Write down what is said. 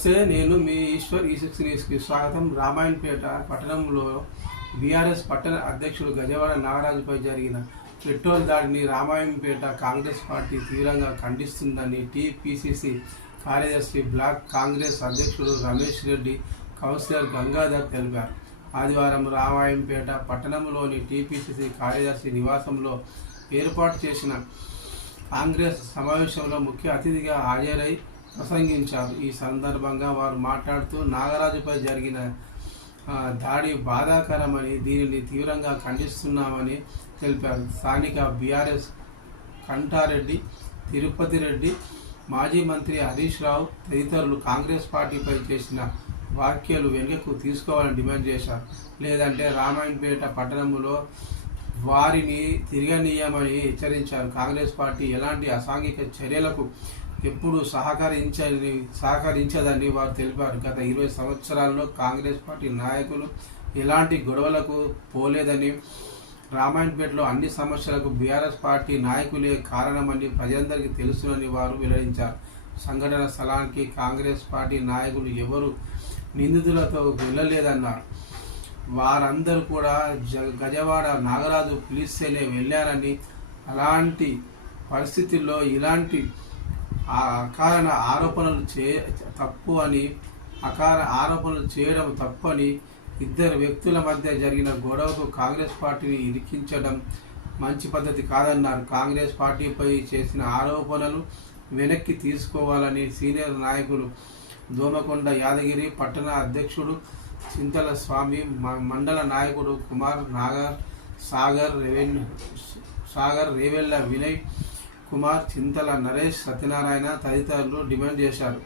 నమస్తే, నేను మీ ఈశ్వర్. ఈ6 న్యూస్కి స్వాగతం. రామాయణపేట పట్టణంలో బీఆర్ఎస్ పట్టణ అధ్యక్షుడు గజవాడ నాగరాజుపై జరిగిన పెట్రోల్ దాడిని రామాయణపేట కాంగ్రెస్ పార్టీ తీవ్రంగా ఖండిస్తుందని టీపీసీసీ కార్యదర్శి బ్లాక్ కాంగ్రెస్ అధ్యక్షుడు రమేష్ రెడ్డి, కౌన్సిలర్ గంగాధర్ తెలిపారు. ఆదివారం రామాయణపేట పట్టణంలోని టీపీసీసీ కార్యదర్శి నివాసంలో ఏర్పాటు చేసిన కాంగ్రెస్ సమావేశంలో ముఖ్య అతిథిగా హాజరై ప్రసంగించారు. ఈ సందర్భంగా వారు మాట్లాడుతూ నాగరాజుపై జరిగిన దాడి బాధాకరమని, దీనిని తీవ్రంగా ఖండిస్తున్నామని తెలిపారు. స్థానిక బీఆర్ఎస్ కంటారెడ్డి, తిరుపతి రెడ్డి, మాజీ మంత్రి హరీష్ రావు తదితరులు కాంగ్రెస్ పార్టీపై చేసిన వ్యాఖ్యలు వెనుకకు తీసుకోవాలని డిమాండ్ చేశారు. లేదంటే రామాయణపేట పట్టణంలో వారిని తిరగనీయమని హెచ్చరించారు. కాంగ్రెస్ పార్టీ ఎలాంటి అసాంఘిక చర్యలకు ఎప్పుడు సహకరించదని వారు తెలిపారు. గత 20 సంవత్సరాల్లో కాంగ్రెస్ పార్టీ నాయకులు ఎలాంటి గొడవలకు పోలేదని, రామాయణపేటలో అన్ని సమస్యలకు బీఆర్ఎస్ పార్టీ నాయకులే కారణమని ప్రజలందరికీ తెలుసునని వారు వెల్లడించారు. సంఘటన స్థలానికి కాంగ్రెస్ పార్టీ నాయకులు ఎవరు నిందితులతో వెళ్ళలేదన్నారు. వారందరూ కూడా గజవాడ నాగరాజు పిలిస్తేనే వెళ్ళారని, అలాంటి పరిస్థితుల్లో ఇలాంటి అకారణ ఆరోపణలు చేయడం తప్పు అని, ఇద్దరు వ్యక్తుల మధ్య జరిగిన గొడవకు కాంగ్రెస్ పార్టీని ఇరికించడం మంచి పద్ధతి కాదన్నారు. కాంగ్రెస్ పార్టీపై చేసిన ఆరోపణలు వెనక్కి తీసుకోవాలని సీనియర్ నాయకులు దోమకొండ యాదగిరి, పట్టణ అధ్యక్షుడు చింతల స్వామి, మండల నాయకుడు కుమార్, సాగర్, రేవెల్ల వినయ్ కుమార్, చింతల నరేష్, సత్యనారాయణ తదితరులు డిమాండ్ చేశారు.